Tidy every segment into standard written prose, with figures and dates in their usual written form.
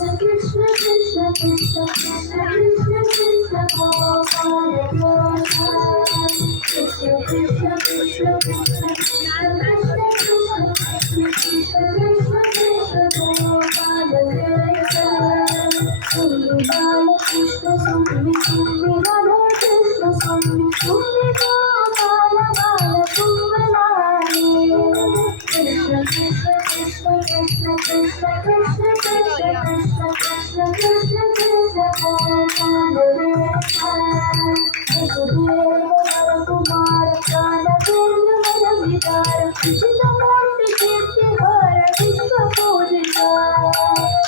Krishna Krishna Krishna Krishna Krishna Krishna Gopala Krishna Krishna Krishna Krishna Krishna Krishna Krishna Krishna Krishna Gopala Bala Krishna Swami Swami Radha Krishna Swami Swami Gopala Bala Kumalani Krishna Krishna Krishna Krishna Krishna Krishna Krishna Krishna Krishna Krishna Krishna Gopala Vasudeva Kumara Prana Devya Madhavitara Krishna Murti Kirti Hara Krishna Pujita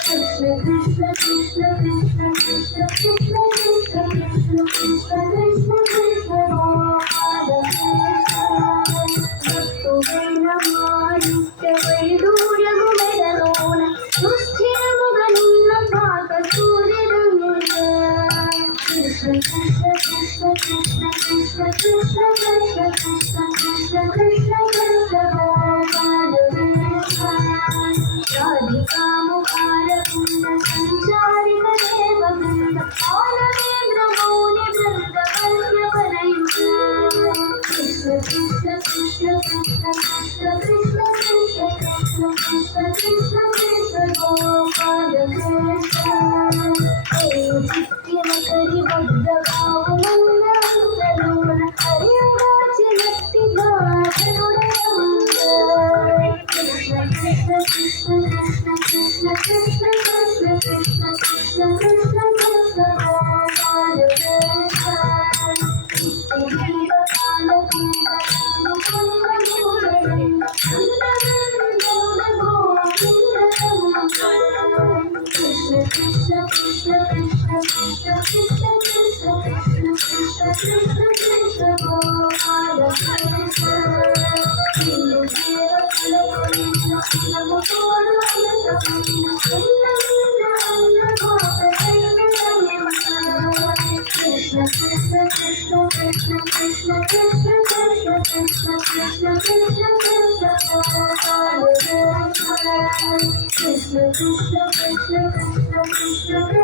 Krishna Krishna Krishna Krishna Krishna Krishna Krishna Krishna Krishna Krishna Krishna Gopala Bhaktu Vena Manitya Vaiduryamu Vedalona Susthiramu Ganunna Bhaka Suriranga Krishna Krishna Krishna Krishna Krishna Krishna Krishna Krishna Krishna Krishna Krishna Gopala Radhika Mukara Kunda Sanchari Deva Kunda Anandra Moni Vranda Varya Varayuga Krishna Krishna Krishna Krishna Krishna Krishna Krishna Krishna Krishna Krishna Krishna Gopala Krishna Chitti Makari Vagda Gavu Nanda Nalona Hariyaga Chilatti Bhajanuda Krishna Krishna Krishna Krishna Krishna Krishna Krishna Krishna Krishna Krishna Krishna Gopala Krishna Diva Kala Kuda Mukunda Mukunda Sundara Govinda Krishna Krishna Krishna Krishna Krishna Krishna Krishna Krishna Krishna Krishna Krishna Gopala Krishna Krishna Krishna Krishna Krishna Krishna Krishna Krishna Krishna Krishna Krishna Krishna Gopala Krishna Krishna Krishna Krishna Krishna Krishna Krishna